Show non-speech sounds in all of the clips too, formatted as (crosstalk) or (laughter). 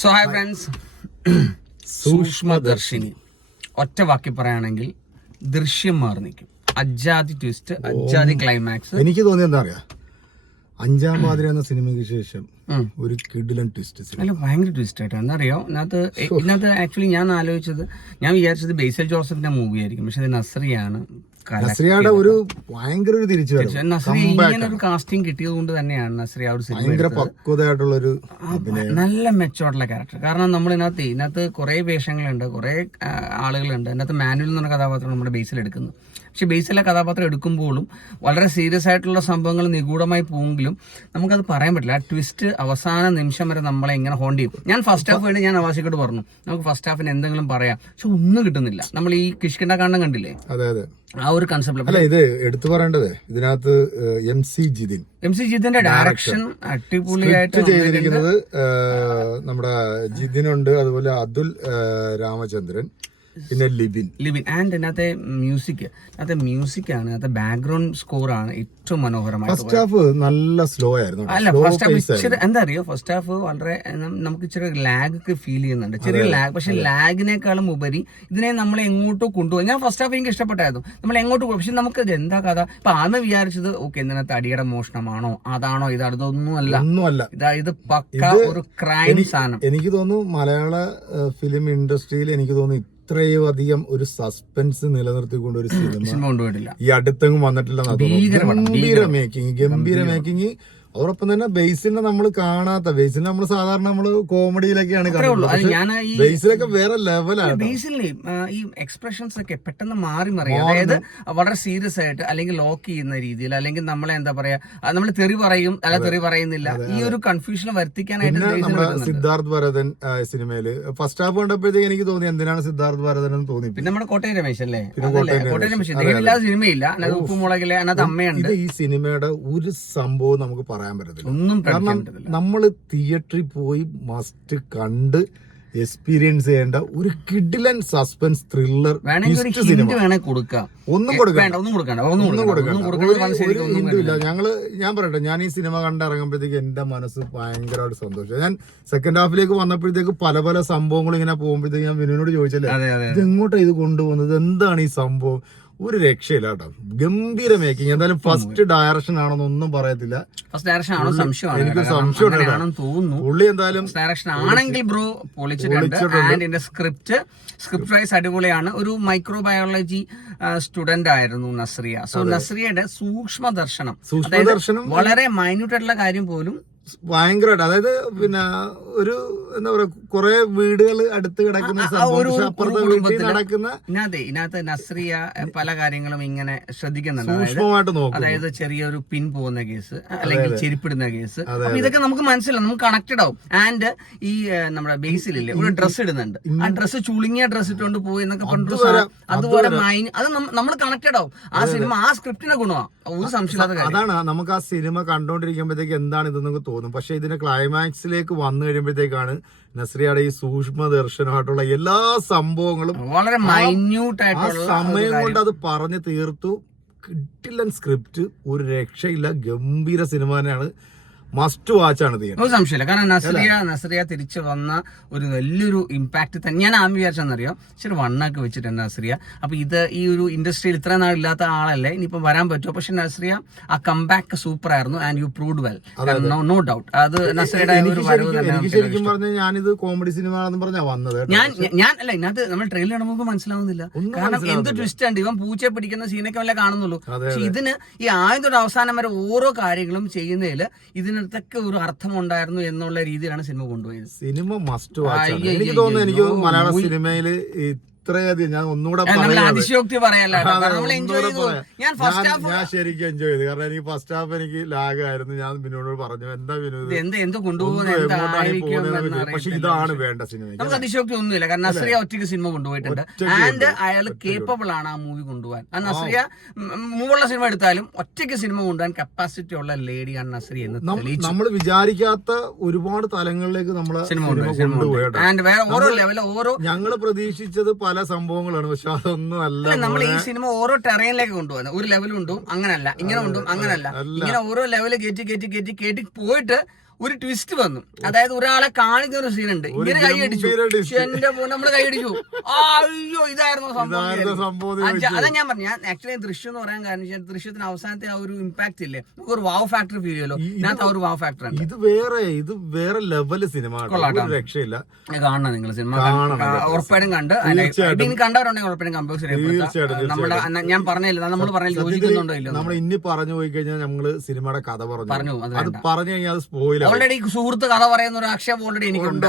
So hi friends Sookshmadarshini. ഒറ്റ വാക്കി പറയുകയാണെങ്കിൽ ദൃശ്യം മാറി നിൽക്കും. അജാതി ട്വിസ്റ്റ് അജാതി ക്ലൈമാക്സ് എനിക്ക് തോന്നിയത് എന്താ അറിയാം? അഞ്ചാം പാതിര എന്ന സിനിമയ്ക്ക് ശേഷം. ഒരു കിഡിലൻ ട്വിസ്റ്റ് അല്ല ഭയങ്കര ട്വിസ്റ്റ് ആയിട്ടാണ് എന്നറിയോ ഇതിനകത്ത് ഇതിനകത്ത് ആക്ച്വലി ഞാൻ ആലോചിച്ചത് ഞാൻ വിചാരിച്ചത് ബേസൽ ജോസഫിന്റെ മൂവി ആയിരിക്കും പക്ഷെ അത് നസ്രിയാണ് നസ്രിയുടെ ഒരു ഭയങ്കര ഒരു തിരിച്ചുവരവ് നസ്രിയ ഇങ്ങനെ ഒരു കാസ്റ്റിംഗ് കിട്ടിയത് കൊണ്ട് തന്നെയാണ് നസ്രി ആ ഒരു ഭയങ്കര പക്വതയായിട്ടുള്ള ഒരു നല്ല മെച്ചോട്ടുള്ള ക്യാരക്ടർ കാരണം നമ്മൾ ഇതിനകത്ത് ഇതിനകത്ത് കുറെ വേഷങ്ങളുണ്ട് കുറെ ആളുകളുണ്ട്. ഇതിനകത്ത് മാനുവൽ എന്ന് പറഞ്ഞ കഥാപാത്രം നമ്മുടെ ബേസിൽ എടുക്കുന്നു. പക്ഷെ ബേസിലെ കഥാപാത്രം എടുക്കുമ്പോഴും വളരെ സീരിയസ് ആയിട്ടുള്ള സംഭവങ്ങൾ നിഗൂഢമായി പോകുമെങ്കിലും നമുക്കത് പറയാൻ പറ്റില്ല. ആ ട്വിസ്റ്റ് അവസാന നിമിഷം വരെ നമ്മളെ എങ്ങനെ ഹോണ്ട് ചെയ്യും. ഞാൻ ഫസ്റ്റ് ഹാഫ് വേണ്ടി ഞാൻ അവാസിക്കോട് പറഞ്ഞു. നമുക്ക് ഫസ്റ്റ് ഹാഫിന് എന്തെങ്കിലും പറയാം. പക്ഷെ ഒന്നും കിട്ടുന്നില്ല. നമ്മൾ ഈ കിഷ്കിണ്ട കാണണം കണ്ടില്ലേ? അതെ അതെ. ആ ഒരു കൺസെപ്റ്റ് അല്ല ഇത് എടുത്തു പറയേണ്ടത്. ഇതിനകത്ത് M C Jithin. M C ജിതിന്റെ direction അടിപൊളിയായിട്ട് ചെയ്തിരിക്കുന്നത് നമ്മുടെ നമ്മുടെ ജിതിനുണ്ട്. അതുപോലെ അതുൽ രാമചന്ദ്രൻ. പിന്നെ ലിബിൻ. ലിവിൻ ആൻഡ് അതിനകത്തെ മ്യൂസിക് അതിനകത്തെ മ്യൂസിക് ആണ്. അതിനകത്തെ ബാക്ക്ഗ്രൗണ്ട് സ്കോർ ആണ് ഏറ്റവും മനോഹരമായി ഫസ്റ്റ് ഹാഫ് നല്ല സ്ലോ ആയിരുന്നു. അല്ല ഫസ്റ്റ് ഹാഫ് ഇച്ചിരി എന്താ അറിയോ? ഫസ്റ്റ് ഹാഫ് വളരെ നമുക്ക് ഇച്ചിരി ലാഗ് ഒക്കെ ഫീൽ ചെയ്യുന്നുണ്ട്. ചെറിയ ലാഗ് പക്ഷെ ലാഗിനേക്കാളും ഉപരി ഇതിനെ നമ്മൾ എങ്ങോട്ടോ കൊണ്ടുപോകും ഞാൻ ഫസ്റ്റ് ഹാഫ് എനിക്ക് ഇഷ്ടപ്പെട്ടായിരുന്നു. നമ്മൾ എങ്ങോട്ട് പോകും പക്ഷെ നമുക്ക് എന്താ കഥ? ഇപ്പൊ ആദ്യം വിചാരിച്ചത് ഓക്കെ ഇതിനകത്ത് അടിയുടെ മോഷണമാണോ? അതാണോ? ഇതാണ് ഇതൊന്നും അല്ല. ഒന്നുമല്ല. ഇതാ ഇത് പക്ക ഒരു ക്രൈം സാധനം. എനിക്ക് തോന്നുന്നു മലയാള ഫിലിം ഇൻഡസ്ട്രിയിൽ എനിക്ക് തോന്നുന്നു ഇത്രയും അധികം ഒരു സസ്പെൻസ് നിലനിർത്തിക്കൊണ്ട് ഒരു (clears throat) സിനിമ ഈ അടുത്തെങ്ങും വന്നിട്ടില്ല ഗംഭീര മേക്കിംഗ് ഗംഭീര മേക്കിംഗ് അതോടൊപ്പം തന്നെ ബേസിനെ നമ്മൾ കാണാത്ത ബേസിനെ നമ്മൾ സാധാരണ നമ്മൾ കോമഡിയിലൊക്കെയാണ് അത് ബേസിലൊക്കെ വേറെ ലെവലാണ് ബേസിലി ഈ എക്സ്പ്രഷൻസ് ഒക്കെ പെട്ടെന്ന് മാറി മറി അതായത് വളരെ സീരിയസ് ആയിട്ട് അല്ലെങ്കിൽ ലോക്ക് ചെയ്യുന്ന രീതിയിൽ അല്ലെങ്കിൽ നമ്മളെ എന്താ പറയാ നമ്മൾ തെറി പറയും അല്ല തെറി പറയുന്നില്ല. ഈ ഒരു കൺഫ്യൂഷൻ വരുത്തിക്കാനായിട്ട് ബേസിൽ സിദ്ധാർത്ഥ് ഭരതൻ സിനിമയിൽ ഫസ്റ്റ് ഹാഫ് കണ്ടപ്പോഴത്തേക്ക് എനിക്ക് തോന്നി എന്തിനാണ് സിദ്ധാർത്ഥ് ഭരതൻ എന്ന് തോന്നി? പിന്നെ നമ്മുടെ കോട്ടയം രമേശ് അല്ലേ? കോട്ടയം രമേശ്. ഇല്ലാതെ സിനിമയില്ല. അതിനകത്ത് ഉപ്പുമുളകിലെ അതിനകത്ത് അമ്മയുണ്ട്. ഈ സിനിമയുടെ ഒരു സംഭവം നമുക്ക് പറയാൻ പറ്റത്തില്ല. ഒന്നും കാരണം നമ്മൾ തിയേറ്ററിൽ പോയി മസ്റ്റ് കണ്ട് എക്സ്പീരിയൻസ് ചെയ്യേണ്ട ഒരു കിഡിലൻ സസ്പെൻസ് ത്രില്ലർ കൊടുക്കാം. ഒന്നും കൊടുക്കണ്ട. ഒന്നും കൊടുക്കണ്ട ഒന്നും കൊടുക്കണ്ട ഞങ്ങൾ ഞാൻ പറയട്ടെ ഞാൻ ഈ സിനിമ കണ്ടിറങ്ങുമ്പോഴത്തേക്ക് എന്റെ മനസ്സ് ഭയങ്കരമായിട്ട് സന്തോഷം ഞാൻ സെക്കൻഡ് ഹാഫിലേക്ക് വന്നപ്പോഴത്തേക്ക് പല പല സംഭവങ്ങൾ ഇങ്ങനെ പോകുമ്പോഴത്തേക്ക് ഞാൻ വിനുവിനോട് ചോദിച്ചല്ലേ ഇത് എങ്ങോട്ടാണ് ഇത് കൊണ്ടുപോകുന്നത്? എന്താണ് ഈ സംഭവം? ഒരു രക്ഷയില്ല കേട്ടോ. ഗംഭീര മേക്കിംഗ് എന്തായാലും ഫസ്റ്റ് ഡയറക്ഷൻ ആണെന്നൊന്നും പറയത്തില്ല. ഫസ്റ്റ് ഡയറക്ഷൻ ആണോ? സംശയമാണ്. എനിക്ക് സംശയം തോന്നുന്നു. പുള്ളി എന്തായാലും ഡയറക്ഷൻ ആണെങ്കിൽ ബ്രോ പൊളിച്ചിട്ടുണ്ട്. ആൻഡ് സ്ക്രിപ്റ്റ് സ്ക്രിപ്റ്റ് വൈസ് അടിപൊളിയാണ്. ഒരു മൈക്രോ ബയോളജി സ്റ്റുഡന്റ് ആയിരുന്നു നസ്രിയ. സോ നസ്രിയയുടെ സൂക്ഷ്മ ദർശനം സൂക്ഷ്മദർശനം വളരെ മൈന്യൂട്ട് ആയിട്ടുള്ള കാര്യം പോലും ഭയങ്കരമായിട്ട് അതായത് പിന്നെ ഒരു എന്താ പറയാ കുറെ വീടുകൾ അടുത്ത് കിടക്കുന്ന അപ്പുറത്തെ വീട്ടിൽ നടക്കുന്ന ഇതിനകത്ത് ഇതിനകത്ത് നസ്രിയ പല കാര്യങ്ങളും ഇങ്ങനെ ശ്രദ്ധിക്കുന്നുണ്ട്. അതായത് ചെറിയൊരു പിൻ പോകുന്ന കേസ് അല്ലെങ്കിൽ ചെരിപ്പിടുന്ന കേസ്. ഇതൊക്കെ നമുക്ക് മനസ്സിലാവും. നമുക്ക് കണക്റ്റഡ് ആവും. ആൻഡ് ഈ നമ്മുടെ ബേസിലില്ലേ ഒരു ഡ്രസ് ഇടുന്നുണ്ട്. ആ ഡ്രസ്സ് ചുളുങ്ങിയ ഡ്രസ്സ് ഇട്ടുകൊണ്ട് പോയി എന്നൊക്കെ പറഞ്ഞിട്ട് അതുപോലെ മൈൻ അത് നമ്മൾ കണക്റ്റഡ് ആവും. ആ സിനിമ ആ സ്ക്രിപ്റ്റിനെ ഗുണമാണ് ഒരു കാര്യം. അതാണ്. നമുക്ക് ആ സിനിമ കണ്ടോണ്ടിരിക്കുമ്പോഴത്തേക്ക് എന്താണ് ഇതെന്നൊക്കെ തോന്നും പക്ഷെ ഇതിന് ക്ലൈമാക്സിലേക്ക് വന്നു കഴിയുമ്പോഴത്തേക്കാണ് നസ്രിയുടെ ഈ സൂക്ഷ്മ ദർശനമായിട്ടുള്ള എല്ലാ സംഭവങ്ങളും വളരെ മൈന്യൂട്ട് ആയിട്ടുള്ള സമയം കൊണ്ട് അത് പറഞ്ഞു തീർത്തു. കിട്ടില്ല സ്ക്രിപ്റ്റ് ഒരു രക്ഷയില്ല. ഗംഭീര സിനിമ തന്നെയാണ്. മസ്റ്റ് വാച്ച് ആണ് ഒരു സംശയമില്ല. കാരണം നസ്രിയ നസ്രിയ തിരിച്ചു വന്ന ഒരു വലിയൊരു ഇമ്പാക്ട് തന്നെ ഞാൻ ആദ്യം വിചാരിച്ചെന്നറിയോ ഇച്ചിരി വണ്ണൊക്കെ വെച്ചിട്ടുണ്ട് നസ്രിയ. അപ്പൊ ഇത് ഈ ഒരു ഇൻഡസ്ട്രിയിൽ ഇത്ര നാളില്ലാത്ത ആളല്ലേ ഇനിയിപ്പോ വരാൻ പറ്റുമോ? പക്ഷെ നസ്രിയ ആ കംബാക്ക് സൂപ്പർ ആയിരുന്നു and you proved well no no doubt അത് നസ്രിയുടെ ഒരു വരവ് തന്നെ പറഞ്ഞാൽ ഞാനിത് കോമഡി സിനിമ പറഞ്ഞാ വന്നത് ഞാൻ ഞാൻ അല്ല ഇതിനകത്ത് നമ്മൾ ട്രെയിലർ നമുക്ക് മനസ്സിലാവുന്നില്ല. കാരണം എന്ത് ട്വിസ്റ്റ് ഉണ്ട്? ഇവൻ പൂച്ചയെ പിടിക്കുന്ന സീനൊക്കെ വല്ല കാണുന്നുള്ളൂ. പക്ഷെ ഇതിന് ഈ ആദ്യത്തോടെ അവസാനം വരെ ഓരോ കാര്യങ്ങളും ചെയ്യുന്നതിൽ ഇതിനകത്തൊക്കെ ഒരു അർത്ഥം ഉണ്ടായിരുന്നു എന്നുള്ള രീതിയിലാണ് സിനിമ കൊണ്ടുപോയത്. സിനിമ മസ്റ്റ് വാച്ച് ആണ്. എനിക്ക് തോന്നുന്നു എനിക്ക് മലയാള സിനിമയിൽ സിനിമയിൽ ഇത്രയധികം ഞാൻ ഒന്നുകൂടെ അതിശയോക്തി പറയല്ല ഞാൻ ശരിക്കും എൻജോയ് ചെയ്തു. കാരണം എനിക്ക് ഫസ്റ്റ് ഹാഫ് എനിക്ക് ലാഗ് ആയിരുന്നു ഞാൻ ബിനോട് പറഞ്ഞു എന്താ വിനോദ് എന്ത് എന്ത് കൊണ്ടുപോകുന്നത്. പക്ഷെ ഇതാണ് വേണ്ട സിനിമ നമുക്ക് അതിശയോക്തി ഒന്നുമില്ല. കാരണം നസ്രിയ ഒറ്റയ്ക്ക് സിനിമ കൊണ്ടുപോയിട്ടുണ്ട്. ആൻഡ് അയാൾ കേപ്പബിൾ ആണ് ആ മൂവി കൊണ്ടുപോകാൻ. ആ. നസ്രിയ മൂവുള്ള സിനിമ എടുത്താലും ഒറ്റയ്ക്ക് സിനിമ കൊണ്ടുപോകാൻ കപ്പാസിറ്റി ഉള്ള ലേഡിയാണ് നസ്രിയ എന്ന് നമ്മൾ വിചാരിക്കാത്ത ഒരുപാട് തലങ്ങളിലേക്ക് നമ്മളെ സിനിമ കൊണ്ടുപോയി. ആൻഡ് വേറെ ഓരോ ലെവലിൽ ഓരോ ഞങ്ങൾ പ്രതീക്ഷിച്ചത് പല സംഭവങ്ങളാണ്. പക്ഷെ അതൊന്നും അല്ല നമ്മൾ ഈ സിനിമ ഓരോ ടെറയിലേക്ക് കൊണ്ടുപോകുന്നത് ഒരു ലെവൽ കൊണ്ടുപോകും അങ്ങനല്ല. ഇങ്ങനെ കൊണ്ടുപോകും അങ്ങനല്ല. ഇങ്ങനെ ഓരോ ലെവൽ കയറ്റി കയറ്റി കയറ്റി കയറ്റി പോയിട്ട് ഒരു ട്വിസ്റ്റ് വന്നു. അതായത് ഒരാളെ കാണിക്കുന്ന ഒരു സീനുണ്ട് ഇങ്ങനെ കൈ അടിച്ചു ഗംഭീര twist. പക്ഷെ എന്റെ പോലെ നമ്മൾ കൈ അടിച്ചു അയ്യോ ഇതായിരുന്നു സംഭവം അതാ ഞാൻ പറഞ്ഞു ഞാൻ ആക്ച്വലി ദൃശ്യം എന്ന് പറയാൻ കാരണം വെച്ചാൽ ദൃശ്യത്തിന് അവസാനത്തെ ആ ഒരു ഇമ്പാക്ട് ഇല്ലേ? നമുക്ക് ഒരു വാവ് ഫാക്ടർ ഫീൽ ചെയ്യല്ലോ ഇതിനകത്ത് ആ ഒരു വാവ് ഫാക്ടർ ഉണ്ട്. ഇത് വേറെ ഇത് വേറെ ലെവൽ സിനിമ രക്ഷയില്ല. കാണണം നിങ്ങൾ സിനിമ. ഉറപ്പായിട്ടും കണ്ട്. ഇനി കണ്ടവരുണ്ടെങ്കിൽ ഉറപ്പായിട്ടും നമ്മുടെ ഞാൻ പറഞ്ഞില്ല നമ്മൾ പറഞ്ഞില്ല ഇല്ല നമ്മൾ ഇനി പറഞ്ഞു പോയി കഴിഞ്ഞാൽ നമ്മൾ സിനിമയുടെ കഥ പറഞ്ഞു. പറഞ്ഞു അത് പറഞ്ഞു കഴിഞ്ഞാൽ അത് സ്പോയിലാവും ഓൾറെഡി സുഹൃത്ത് കഥ പറയുന്ന ഒരു ആക്ഷേപം ഓൾറെഡി എനിക്കുണ്ട്.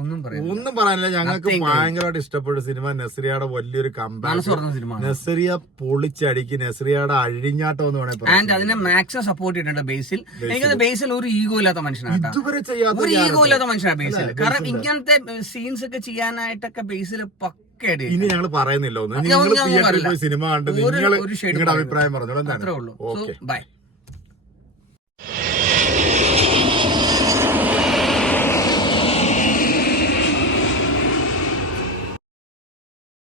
ഒന്നും ഒന്നും പറയാനില്ല. ഞങ്ങൾക്ക്. ഭയങ്കരമായിട്ട് ഇഷ്ടപ്പെട്ട സിനിമ നസ്രിയയുടെ വലിയൊരു സിനിമ. നെസറിയ പൊളിച്ചടിക്ക് നസ്രിയയുടെ അഴിഞ്ഞാട്ടം എന്ന് വേണമെങ്കിൽ ആൻഡ് അതിനെ മാക്സിമം സപ്പോർട്ട് ചെയ്തിട്ടുണ്ട് ബേസിൽ. എനിക്കത് ബേസിൽ ഒരു ഈഗോ ഇല്ലാത്ത മനുഷ്യനാണ് ഒരു ഈഗോ ഇല്ലാത്ത മനുഷ്യനാണ് ബേസിൽ. കാരണം ഇങ്ങനത്തെ സീൻസ് ഒക്കെ ചെയ്യാനായിട്ടൊക്കെ ബേസിൽ ഇനി ഞങ്ങൾ പറയുന്നില്ല ഒന്ന്. നിങ്ങൾ ഞാൻ തിയേറ്ററിൽ പോയി സിനിമ കണ്ട് നിങ്ങൾ നിങ്ങളുടെ അഭിപ്രായം പറഞ്ഞോളൂ. എന്താണ്? Okay bye